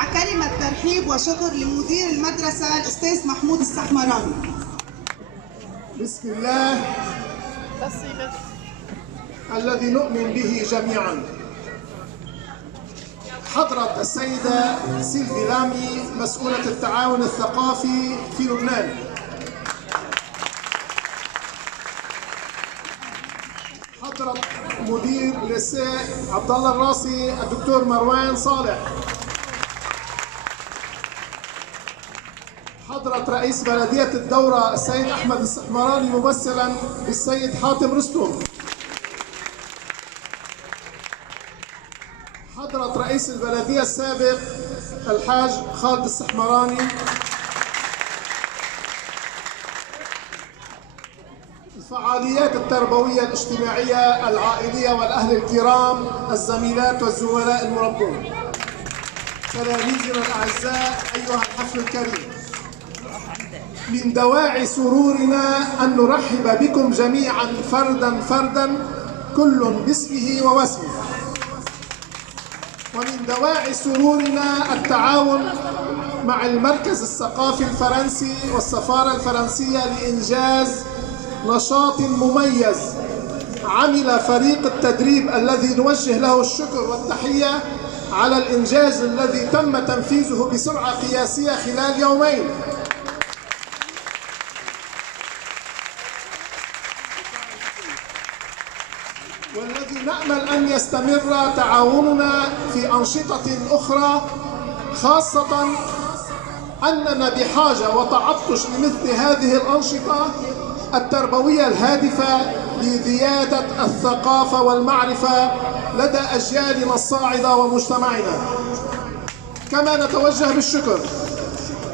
مع كلمة ترحيب وشكر لمدير المدرسة الأستاذ محمود السحمراني. بسم الله الذي نؤمن به جميعا. حضرة السيدة سيلفي لامي مسؤولة التعاون الثقافي في لبنان، حضرة مدير ليسيه عبد الله الراسي الدكتور مروان صالح، حضرة رئيس بلدية الدورة السيد أحمد السحمراني ممثلا بالسيد حاتم رستم، حضرة رئيس البلدية السابق الحاج خالد السحمراني، الفعاليات التربوية الاجتماعية العائلية والأهل الكرام، الزميلات والزملاء المربون، تلاميذنا الأعزاء أيها الحفل الكريم، من دواعي سرورنا أن نرحب بكم جميعا فردا فردا كل باسمه ووسمه. ومن دواعي سرورنا التعاون مع المركز الثقافي الفرنسي والسفارة الفرنسية لإنجاز نشاط مميز عمل فريق التدريب الذي نوجه له الشكر والتحية على الإنجاز الذي تم تنفيذه بسرعة قياسية خلال يومين. والذي نأمل أن يستمر تعاوننا في أنشطة أخرى، خاصة أننا بحاجة وتعطش لمثل هذه الأنشطة التربوية الهادفة لزيادة الثقافة والمعرفة لدى أجيالنا الصاعدة ومجتمعنا. كما نتوجه بالشكر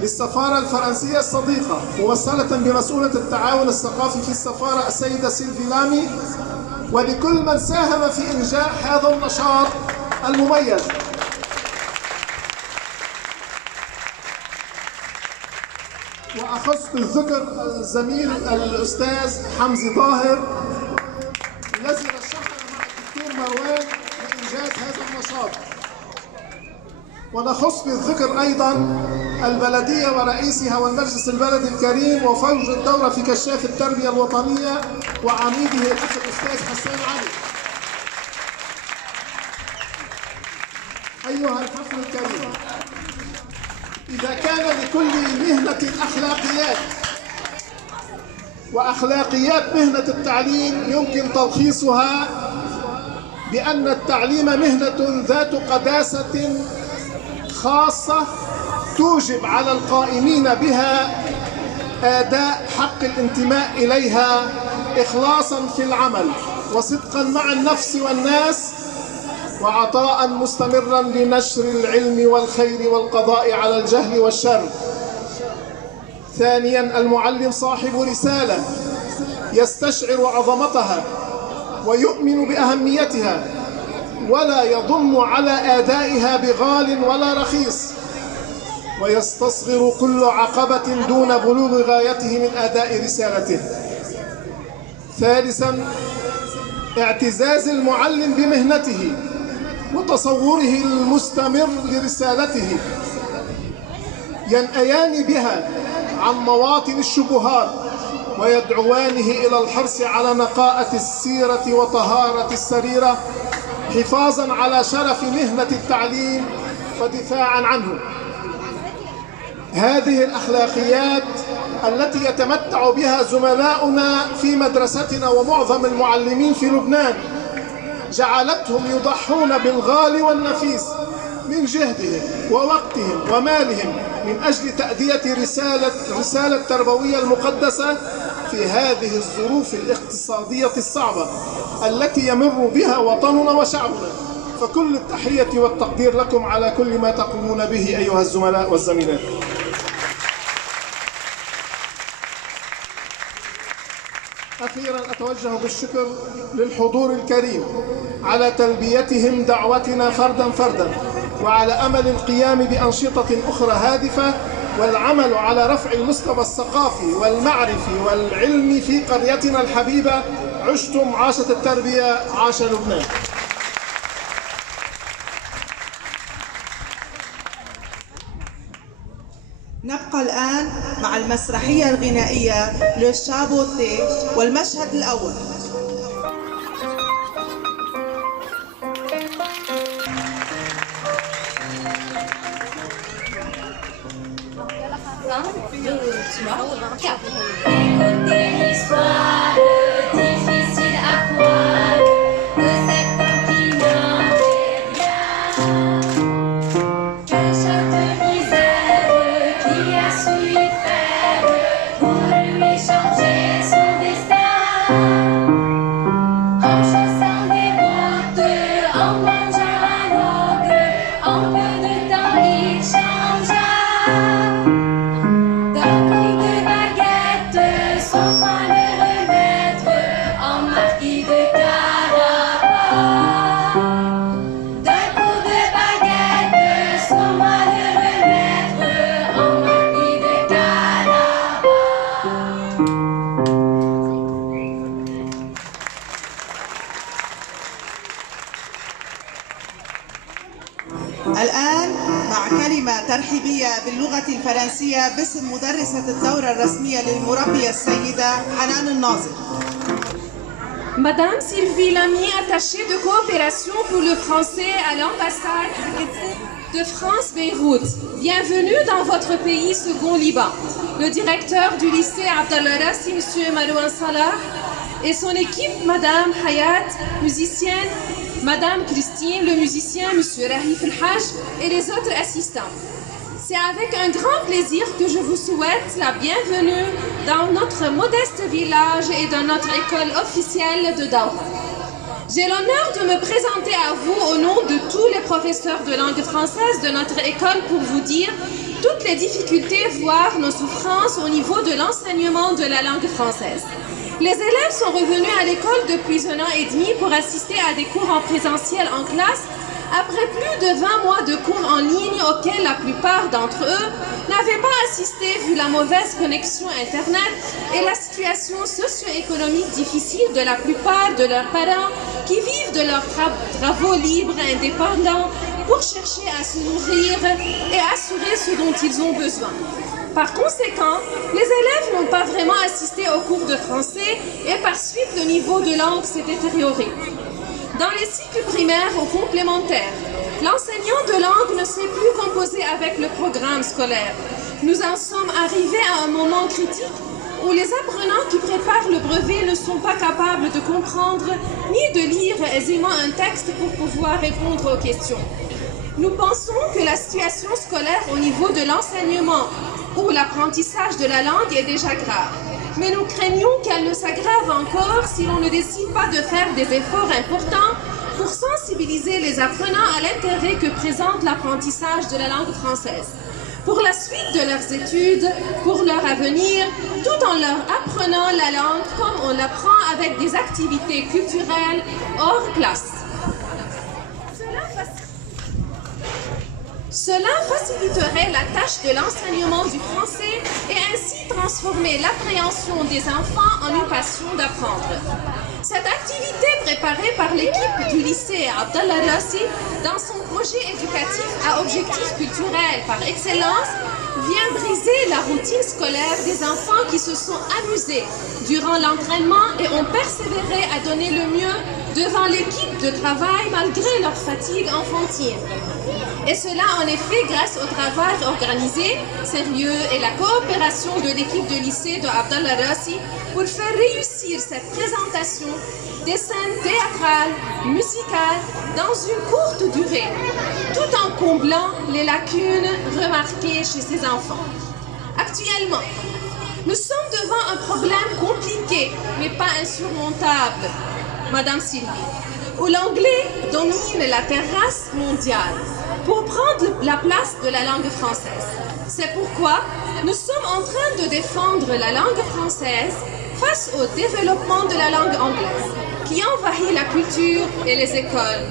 للسفارة الفرنسية الصديقة ممثلة بمسؤولة التعاون الثقافي في السفارة السيدة سيلفي لامي، ولكل من ساهم في إنجاح هذا النشاط المميز. وأخص بالذكر الزميل الأستاذ حمزي ظاهر الذي رشحنا مع الدكتور مروان لإنجاز هذا النشاط. ونخص بالذكر أيضا البلدية ورئيسها والمجلس البلدي الكريم وفوج الدورة في كشاف التربية الوطنية وعميده الأخ الأستاذ حسان علي. أيها الحفل الكريم، إذا كان لكل مهنة أخلاقيات، وأخلاقيات مهنة التعليم يمكن تلخيصها بأن التعليم مهنة ذات قداسة خاصة توجب على القائمين بها أداء حق الانتماء إليها إخلاصاً في العمل وصدقاً مع النفس والناس، وعطاء مستمرا لنشر العلم والخير والقضاء على الجهل والشر. ثانيا، المعلم صاحب رسالة يستشعر عظمتها ويؤمن بأهميتها ولا يضم على أدائها بغال ولا رخيص، ويستصغر كل عقبة دون بلوغ غايته من أداء رسالته. ثالثا، اعتزاز المعلم بمهنته وتصوره المستمر لرسالته، ينأيان بها عن مواطن الشبهات ويدعوانه إلى الحرص على نقاءة السيرة وطهارة السريرة، حفاظاً على شرف مهنة التعليم ودفاعاً عنه. هذه الأخلاقيات التي يتمتع بها زملاؤنا في مدرستنا ومعظم المعلمين في لبنان جعلتهم يضحون بالغالي والنفيس من جهدهم ووقتهم ومالهم من أجل تأدية رسالة تربوية المقدسة في هذه الظروف الاقتصادية الصعبة التي يمر بها وطننا وشعبنا. فكل التحية والتقدير لكم على كل ما تقومون به أيها الزملاء والزميلات. أخيراً أتوجه بالشكر للحضور الكريم على تلبيتهم دعوتنا فرداً فرداً، وعلى أمل القيام بأنشطة أخرى هادفة والعمل على رفع المستوى الثقافي والمعرفي والعلمي في قريتنا الحبيبة. عشتم، عاشت التربية، عاش لبنان. نبقى الآن مع المسرحية الغنائية لو شابوتي والمشهد الأول. الآن مع كلمة ترحيبية باللغة الفرنسية باسم مدرسة الدورة الرسمية للمربية السيدة حنان الناظر. Madame Sylvie Lamy, attachée de coopération pour le français à l'ambassade de France Beyrouth. Bienvenue dans votre pays second Liban. Le directeur du lycée Abdallah Rassi, M. Marouane Salah, et son équipe, Madame Hayat, musicienne, Madame Christine, le musicien, M. Rahif El-Haj et les autres assistants. C'est avec un grand plaisir que je vous souhaite la bienvenue dans notre modeste village et dans notre école officielle de Daoura. J'ai l'honneur de me présenter à vous au nom de tous les professeurs de langue française de notre école pour vous dire toutes les difficultés, voire nos souffrances au niveau de l'enseignement de la langue française. Les élèves sont revenus à l'école depuis 1 an et demi pour assister à des cours en présentiel en classe après plus de 20 mois de cours en ligne auxquels la plupart d'entre eux n'avaient pas assisté vu la mauvaise connexion Internet et la situation socio-économique difficile de la plupart de leurs parents qui vivent de leurs travaux libres et indépendants pour chercher à se nourrir et assurer ce dont ils ont besoin. Par conséquent, les élèves n'ont pas vraiment assisté aux cours de français et par suite le niveau de langue s'est détérioré. Dans les cycles primaires ou complémentaires, l'enseignant de langue ne sait plus composer avec le programme scolaire. Nous en sommes arrivés à un moment critique où les apprenants qui préparent le brevet ne sont pas capables de comprendre ni de lire aisément un texte pour pouvoir répondre aux questions. Nous pensons que la situation scolaire au niveau de l'enseignement ou l'apprentissage de la langue est déjà grave. Mais nous craignons qu'elle ne s'aggrave encore si l'on ne décide pas de faire des efforts importants pour sensibiliser les apprenants à l'intérêt que présente l'apprentissage de la langue française, pour la suite de leurs études, pour leur avenir, tout en leur apprenant la langue comme on l'apprend avec des activités culturelles hors classe. Cela faciliterait la tâche de l'enseignement du français et ainsi transformer l'appréhension des enfants en une passion d'apprendre. Cette activité préparée par l'équipe du lycée Abdallah Rassi dans son projet éducatif à objectif culturel par excellence vient briser la routine scolaire des enfants qui se sont amusés durant l'entraînement et ont persévéré à donner le mieux devant l'équipe de travail malgré leur fatigue enfantine. Et cela en effet grâce au travail organisé, sérieux et la coopération de l'équipe de lycée de Abdallah Rassi pour faire réussir cette présentation des scènes théâtrales, musicales dans une courte durée, tout en comblant les lacunes remarquées chez ces enfants. Actuellement, nous sommes devant un problème compliqué mais pas insurmontable, Madame Sylvie, où l'anglais domine la terrasse mondiale pour prendre la place de la langue française. C'est pourquoi nous sommes en train de défendre la langue française face au développement de la langue anglaise, qui envahit la culture et les écoles.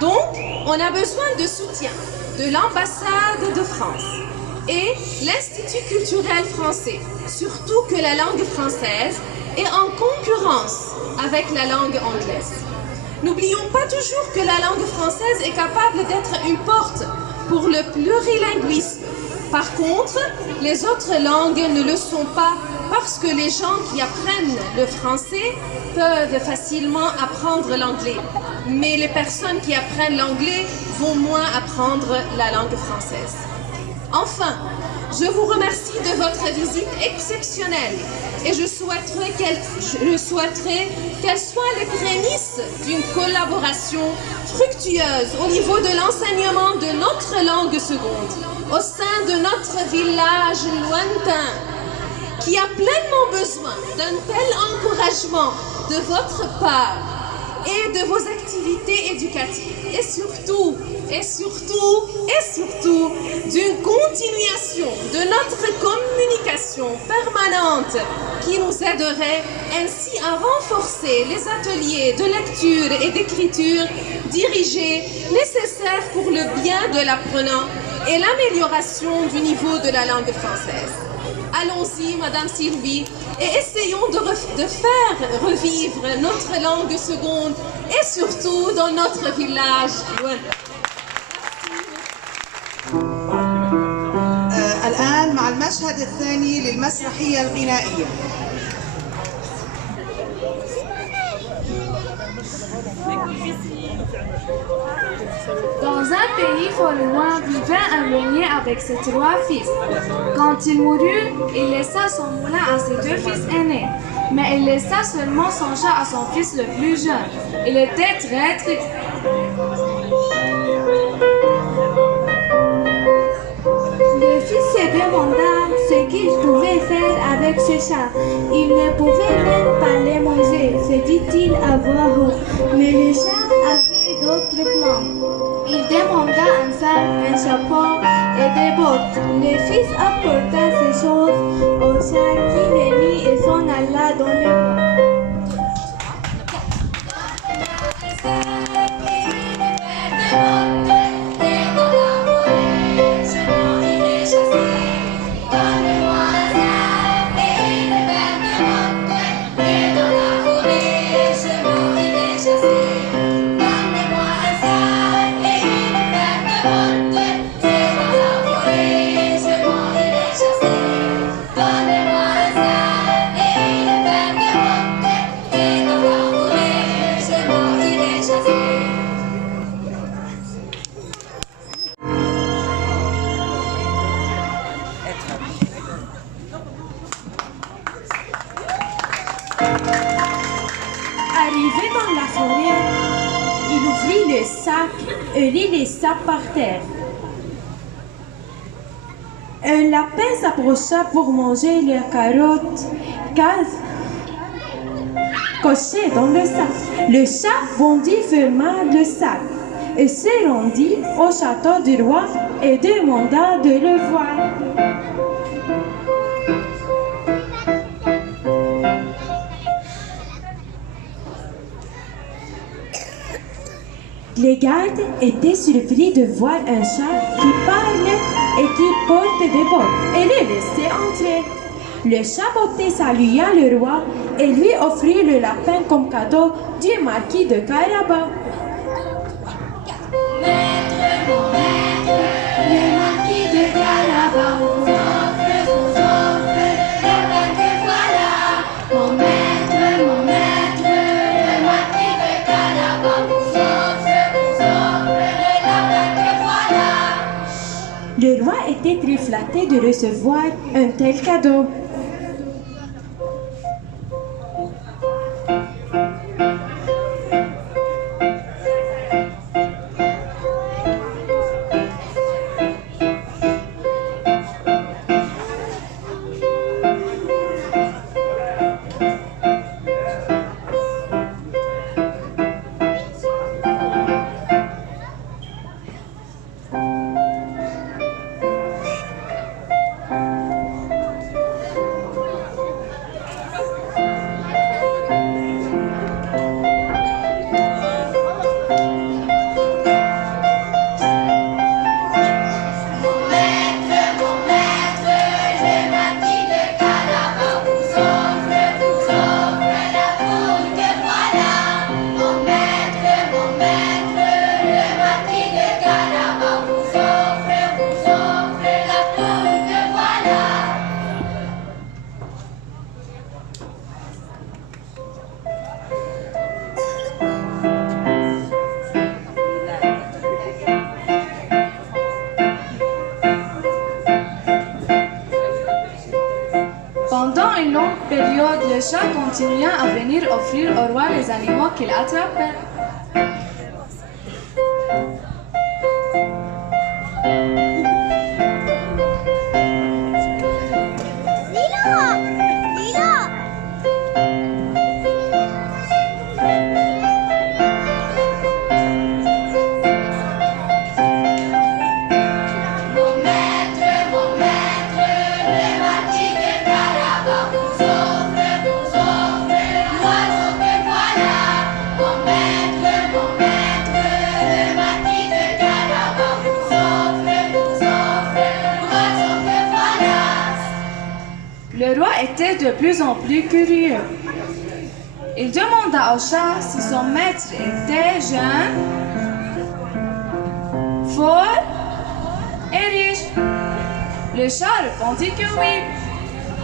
Donc, on a besoin de soutien de l'ambassade de France et l'Institut culturel français, surtout que la langue française est en concurrence avec la langue anglaise. N'oublions pas toujours que la langue française est capable d'être une porte pour le plurilinguisme Par contre, les autres langues ne le sont pas parce que les gens qui apprennent le français peuvent facilement apprendre l'anglais. Mais les personnes qui apprennent l'anglais vont moins apprendre la langue française. Enfin, je vous remercie de votre visite exceptionnelle et je souhaiterais qu'elle soit les prémices d'une collaboration fructueuse au niveau de l'enseignement de notre langue seconde au sein de notre village lointain qui a pleinement besoin d'un tel encouragement de votre part et de vos activités éducatives et surtout d'une continuation de notre communication permanente qui nous aiderait ainsi à renforcer les ateliers de lecture et d'écriture dirigés nécessaires pour le bien de l'apprenant et l'amélioration du niveau de la langue française. Allons-y, Madame Sylvie, et essayons de faire revivre notre langue seconde et surtout dans notre village lointain. الآن مع المشهد الثاني للمسرحية الغنائية. Dans un pays fort loin vivait un meunier avec ses 3 fils. Quand il mourut, il laissa son moulin à ses 2 fils aînés. Mais il laissa seulement son chat à son fils le plus jeune. Il était très triste. Le fils se demanda ce qu'il pouvait faire avec ce chat. Il ne pouvait même pas les manger, se dit-il à voix haute. Mais le chat avait d'autres plans. Il demanda un sac, un chapeau et des bottes. Le fils apporta ces choses au chat qui les mit et s'en alla dans le bois. Arrivé dans la forêt, il ouvrit le sac et les laissa par terre. Un lapin s'approcha pour manger les carottes cochées dans le sac. Le chat bondit ferma le sac et se rendit au château du roi et demanda de le voir. Les gardes étaient surpris de voir un chat qui parle et qui porte des bottes et le laisser entrer. Le chat botté salua le roi et lui offrit le lapin comme cadeau du marquis de Carabas. Le marquis de Carabas vous offre, le pain que voilà. Mon maître, le marquis de Carabas vous offre, le lapin que voilà. Le roi était très flatté de recevoir un tel cadeau. période, le chat continua à venir offrir au roi les animaux qu'il attrapait. Le roi était de plus en plus curieux. Il demanda au chat si son maître était jeune, fort et riche. Le chat répondit que oui.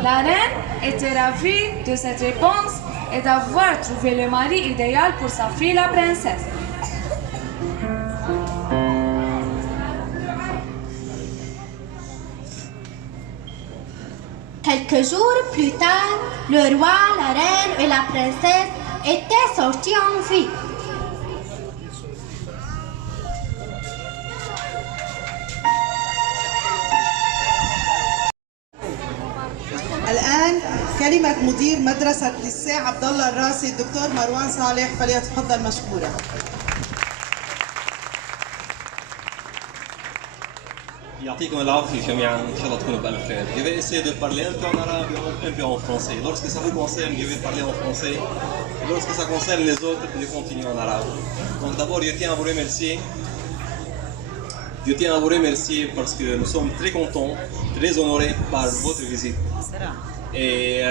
La reine était ravie de cette réponse et d'avoir trouvé le mari idéal pour sa fille la princesse. Quelques jours plus tard, le roi, la reine et la princesse étaient sortis en ville. الآن كلمة مدير مدرسة ليسيه عبد الله الراسي الدكتور مروان صالح فليتفضل مشكورا. يعطيكم العافية جميعا، إن شاء الله تكونوا بألف خير. Je vais essayer de parler un peu en arabe et un peu en français. Lorsque ça vous concerne, je vais parler en français. Et lorsque ça concerne les autres, je continue en arabe. Donc d'abord, je tiens à vous remercier. Je tiens à vous remercier parce que nous sommes très contents, très honorés par votre visite. Et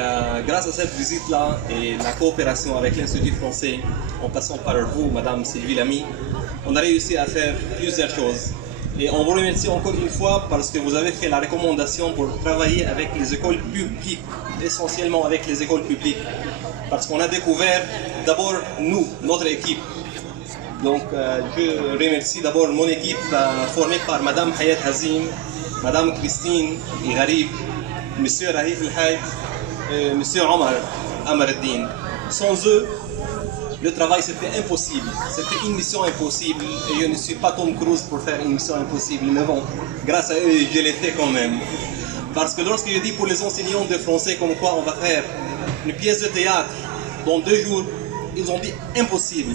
grâce à cette visite-là et la coopération avec l'Institut français, en passant par vous, Madame Sylvie Lamy, on a réussi à faire plusieurs choses. Et on vous remercie encore une fois parce que vous avez fait la recommandation pour travailler avec les écoles publiques, essentiellement avec les écoles publiques. Parce qu'on a découvert d'abord nous, notre équipe. Donc je remercie d'abord mon équipe formée par Madame Hayat Hazim, Madame Christine Gharib, Monsieur Rahif El-Haj, Monsieur Omar Amar Eddin. Sans eux, le travail c'était impossible, c'était une mission impossible et je ne suis pas Tom Cruise pour faire une mission impossible, mais bon, grâce à eux je l'ai fait quand même. Parce que lorsque je dis pour les enseignants de français comme quoi on va faire une pièce de théâtre dans 2 jours, ils ont dit impossible,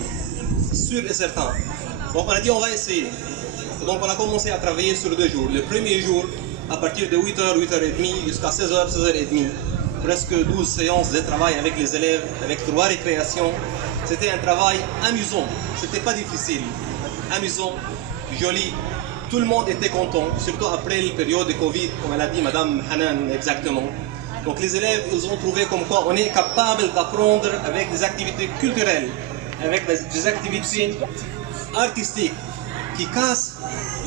sûr et certain. Donc on a dit on va essayer. Donc on a commencé à travailler sur 2 jours. Le premier jour, à partir de 8h, 8h30 jusqu'à 16h, 16h30, presque 12 séances de travail avec les élèves, avec 3 récréations. C'était un travail amusant, c'était pas difficile, amusant, joli. Tout le monde était content, surtout après la période de Covid, comme elle a dit Madame Hanan exactement. Donc les élèves, ils ont trouvé comme quoi on est capable d'apprendre avec des activités culturelles, avec des activités artistiques qui cassent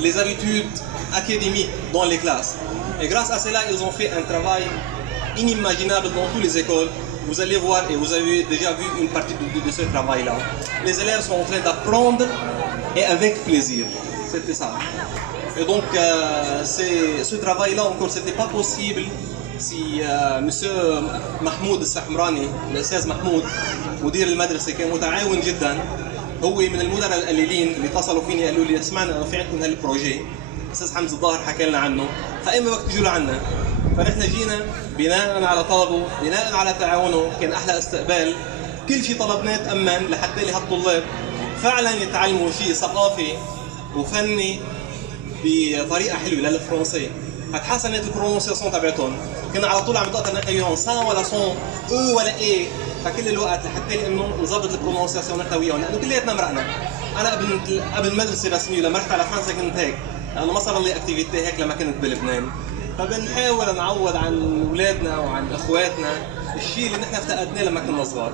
les habitudes académiques dans les classes. Et grâce à cela, ils ont fait un travail inimaginable dans toutes les écoles. Vous allez voir et vous avez déjà vu une partie de ce travail-là. Les élèves sont en train d'apprendre et avec plaisir. C'était ça. Et donc, ce travail-là encore, c'était pas possible si Monsieur Mahmoud Sahmrani, الأستاذ محمود مدير المدرسة كان متعاون جدا. هو من المدراء القليلين اللي اتصلوا فيني قالوا لي سمعنا انه في عندكم هالبروجي، الاستاذ حمزه الظاهر حكى لنا عنه، فاما بدك تجوا لعنا. فنحن جينا بناء على طلبه، بناء على تعاونه، كان احلى استقبال. كل شيء طلبناه تامن لحتى هالطلاب فعلا يتعلموا شيء ثقافي وفني بطريقه حلوه للفرنسي. فتحسنت البرونسياسيون تبعتهم، كنا على طول عم نقطع نحن وياهم سان ولا سون او ولا اي، فكل الوقت لحتى انه نظبط البرونسياسيون نحن وياهم، لانه كلياتنا مرقنا. انا قبل المدرسه الرسميه لما رحت على فرنسا كنت هيك، لانه ما صار لي اكتيفيتي هيك لما كنت بلبنان. فبنحاول نعوض عن اولادنا وعن اخواتنا الشيء اللي نحن افتقدناه لما كنا صغار.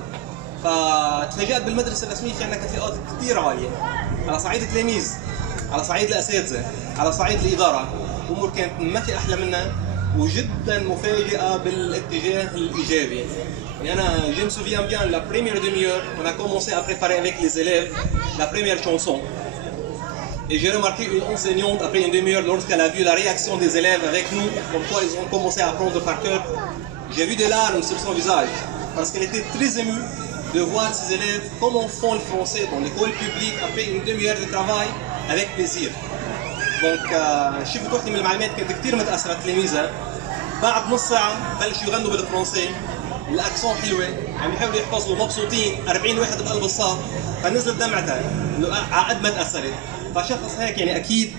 فتفاجأت بالمدرسه الرسميه في عندنا كفاءات كثير عاليه، على صعيد التلاميذ، على صعيد الاساتذه، على صعيد الاداره، امور كانت ما في احلى منها وجدا مفاجئه بالاتجاه الايجابي. Je me souviens bien, la première demi-heure, on a commencé à préparer avec les élèves la première chanson. Et j'ai remarqué une enseignante, après une demi-heure, lorsqu'elle a vu la réaction des élèves avec nous, comme quoi ils ont commencé à apprendre par cœur, J'ai vu des larmes sur son visage parce qu'elle était très émue de voir ses élèves comment font le français dans l'école publique après une demi-heure de travail avec plaisir. دونك شفت وحده من المعلومات كانت كثير متاثره تلاميذها بعد نص ساعه بلشوا يغنوا بالفرنسي الاكسون حلوه عم يحاولوا يحفظوا مبسوطين 40 واحد بقلب الصف فنزلت دمعتها انه على قد ما تاثرت فشخص هيك يعني اكيد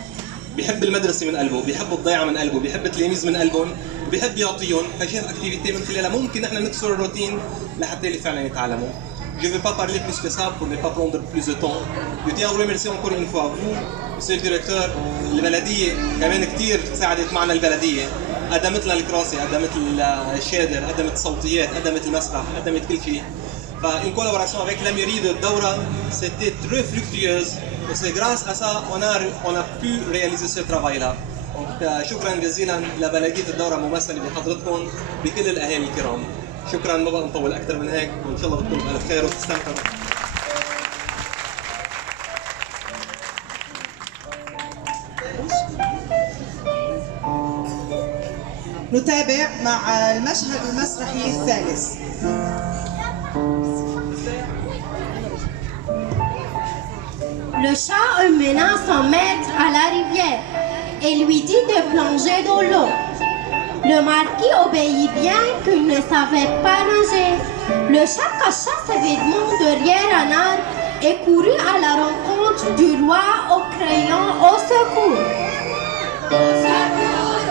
بيحب المدرسه من قلبه بيحب الضيعه من قلبه بيحب التلاميذ من قلبهم بيحب يعطيهم فشاف اكتيفيتي من خلالها ممكن نحن نكسر الروتين لحتى اللي فعلا يتعلموا. Je ne vais pas parler plus que ça pour ne pas prendre plus de temps. Je tiens à vous remercier encore une fois vous, monsieur le directeur. البلدية كمان كثير ساعدت معنا البلدية. قدمت لنا الكراسي، قدمت الشادر، قدمت الصوتيات، قدمت المسرح، قدمت كل شيء. فإن collaboration avec la mairie de Daura, c'était très fructueuse. Et c'est grâce à ça on a pu réaliser ce travail-là. Donc شكرا جزيلا لبلدية الدورة ممثلة بحضرتكم بكل الأهالي الكرام. شكرا ما بقى نطول اكثر من هيك وان شاء الله بتكونوا بألف خير وتستمتعوا. نتابع مع المشهد المسرحي الثالث. Le chat emmena son maître à la rivière et lui dit de plonger dans l'eau. Le marquis obéit bien qu'il ne savait pas nager. Le chat cacha ses vêtements derrière un arbre et courut à la rencontre du roi en criant au secours. Au secours,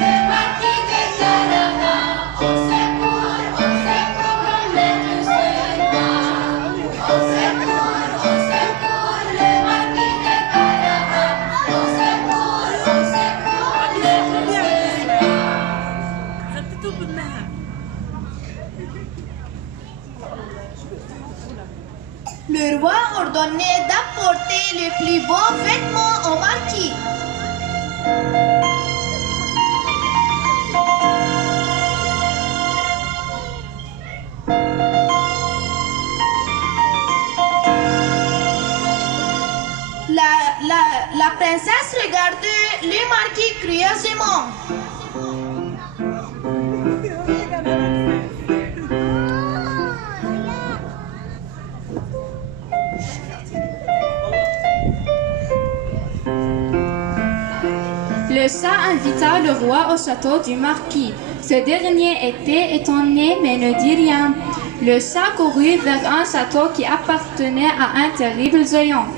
le marquis de Carabas. Au secours, maître Seigneur. Au secours, le marquis de Carabas. Au secours, maître Seigneur. Le roi ordonnait d'apporter les plus beaux vêtements au marquis. La princesse regardait le marquis curieusement. Le chat invita le roi au château du marquis. Ce dernier était étonné mais ne dit rien. Le chat courut vers un château qui appartenait à un terrible géant.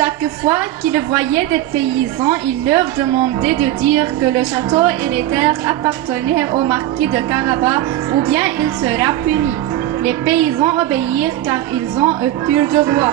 Chaque fois qu'il voyait des paysans, il leur demandait de dire que le château et les terres appartenaient au marquis de Carabas ou bien il sera puni. Les paysans obéirent car ils ont eu peur du roi.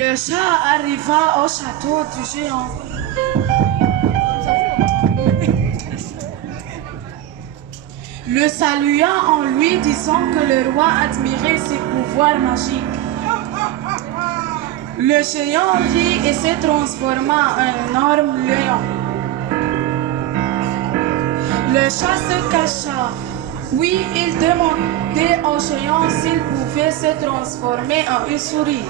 Le chat arriva au château du géant. Le salua en lui disant que le roi admirait ses pouvoirs magiques. Le géant rit et se transforma en un énorme lion. Le chat se cacha. Oui, il demandait au géant s'il pouvait se transformer en une souris.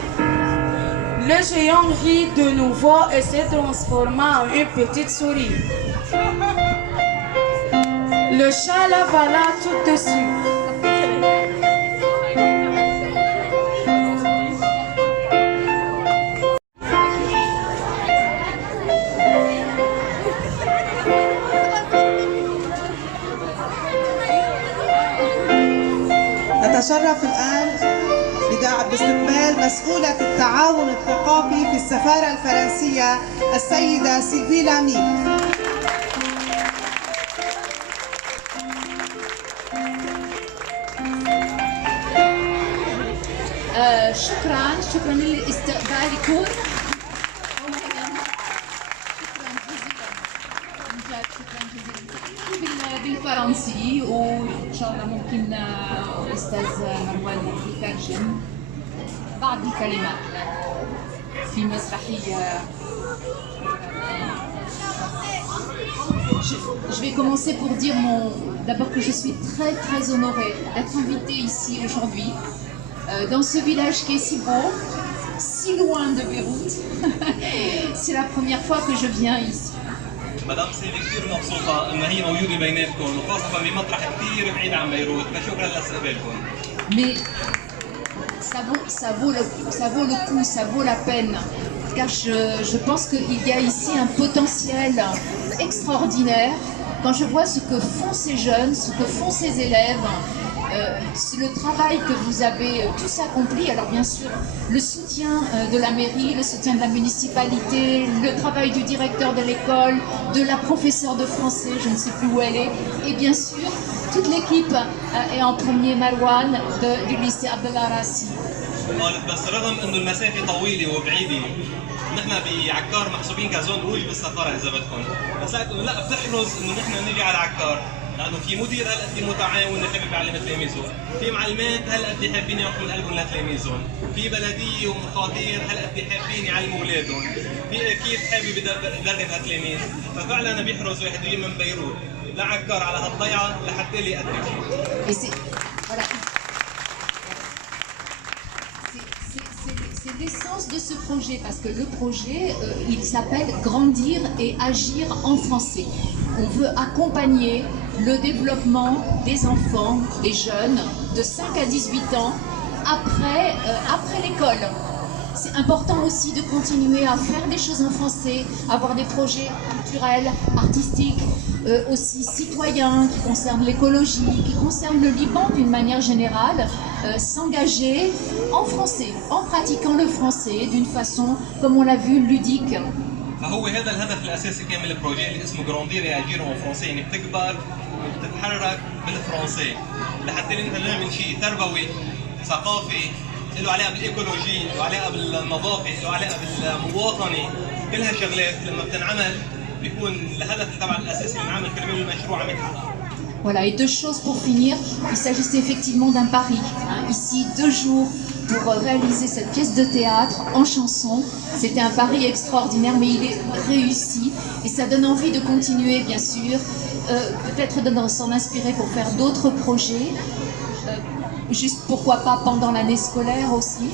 Le géant rit de nouveau et se transforma en une petite souris. Le chat l'avala tout dessus. نتشرف الآن باستقبال مسؤولة التعاون الثقافي في السفارة الفرنسية السيدة سيلفي لامي. شكرا لاستقبالكم. شكرا جزيلا بالفرنسي، وان شاء الله ممكن الاستاذ مروان يترجم بعض الكلمات في مسرحيه. Je vais commencer pour dire d'abord que je suis très honorée d'être invitée ici aujourd'hui, dans ce village qui est si beau, si loin de Beyrouth. C'est la première fois que je viens ici. مدام سيدي كثير مبسوطة إن هي موجودة بيناتكم، وخاصة بمطرح كثير بعيد عن بيروت، فشكرا لاستقبالكم. Mais ça vaut le coup, ça vaut la peine, car je pense qu'il y a ici un potentiel extraordinaire. Quand je vois ce que font ces jeunes, ce que font ces élèves, le travail que vous avez tous accompli, alors bien sûr le soutien de la mairie, le soutien de la municipalité, le travail du directeur de l'école, de la professeure de français, je ne sais plus où elle est, et bien sûr toute l'équipe, et en premier Marwan du lycée Abdallah Rassi. بس رغم انه المسافه طويله وبعيده، نحن بعكار محسوبين كزون روج بالسفاره اذا بدكم، بس انه لا بتحرز انه نحن نجي على عكار، لانه في مدير هالقد متعاون حابب يعلم تلاميذه، في معلمات هالقد حابين يعطوا من قلبهم لتلاميذهم، في بلديه ومخاطير هالقد حابين يعلموا اولادهم، في اكيد حابب يدرب هالتلاميذ، ففعلا بيحرز واحد يجي من بيروت لعكار على هالضيعه لحتى اللي يقدم شيء. C'est l'essence de ce projet, parce que le projet, il s'appelle Grandir et agir en français. On veut accompagner le développement des enfants, des jeunes de 5 à 18 ans après l'école. C'est important aussi de continuer à faire des choses en français, avoir des projets culturels, artistiques, aussi citoyens, qui concernent l'écologie, qui concernent le Liban d'une manière générale, s'engager en français, en pratiquant le français d'une façon, comme on l'a vu, ludique. فهو هذا الهدف الاساسي كان من البروجي اللي اسمه جراندير يا اجير اون فرونسي، يعني بتكبر وبتتحرك بالفرنسي لحتى نحن نعمل شيء تربوي ثقافي له علاقه بالايكولوجي، له علاقه بالنظافه، له علاقه بالمواطنه، كل هالشغلات لما بتنعمل بيكون الهدف تبع الاساسي اللي انعمل كرمال المشروع عم يتحقق. Voilà, et deux choses pour finir. Il s'agissait effectivement d'un pari. Ici, 2 jours pour réaliser cette pièce de théâtre en chanson. C'était un pari extraordinaire, mais il est réussi. Et ça donne envie de continuer, bien sûr. Peut-être de s'en inspirer pour faire d'autres projets. Juste pourquoi pas pendant l'année scolaire aussi.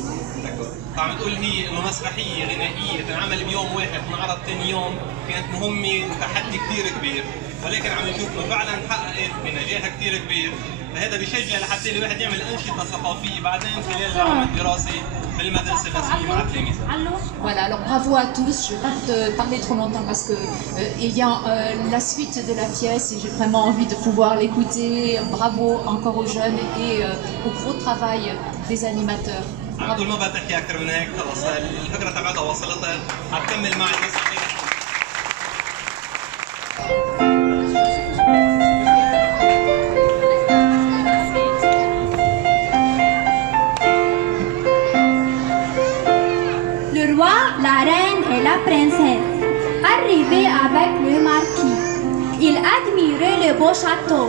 عم تقول هي انه مسرحيه غنائيه تنعمل بيوم واحد تنعرض ثاني يوم، كانت مهمه وتحدي كثير كبير، ولكن عم نشوف انه فعلا حققت بنجاح كثير كبير، فهذا بيشجع لحتى الواحد يعمل انشطه ثقافيه بعدين خلال العام الدراسي بالمدرسه الرسميه مع التلاميذ. Voilà, alors bravo à tous. Je ne vais pas te parler trop longtemps parce que il y a la suite de la pièce et j'ai vraiment envie de pouvoir l'écouter. Bravo encore aux jeunes et au gros travail des animateurs. عم تقول ما بدها تحكي اكثر من هيك، خلص الفكره تبعتها وصلتها، عم تكمل معي بس. Le roi, la reine et la princesse arrivaient avec le marquis. Ils admiraient le beau château.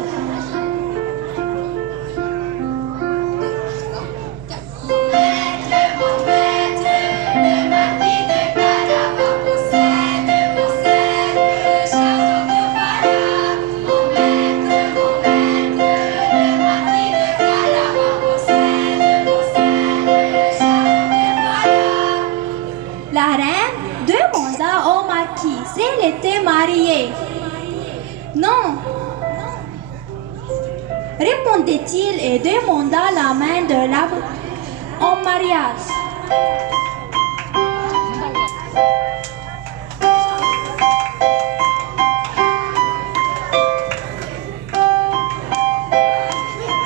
La reine demanda au marquis s'il était marié. Non, répondait-il et demanda la main de la en mariage.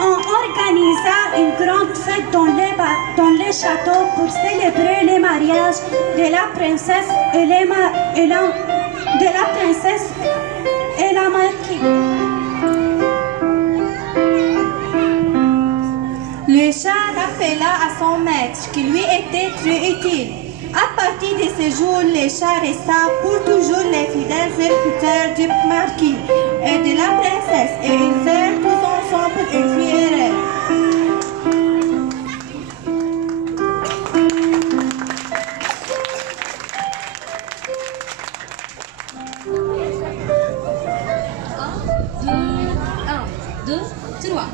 On organisa une grande fête dans les châteaux pour célébrer les mariages de la princesse et la marquise. Le chat rappela à son maître qui lui était très utile. À partir de ce jour, le chat resta pour toujours les fidèles serviteurs du marquis et de la princesse, et ils eurent tous ensemble une vie heureuse. Un, deux, trois.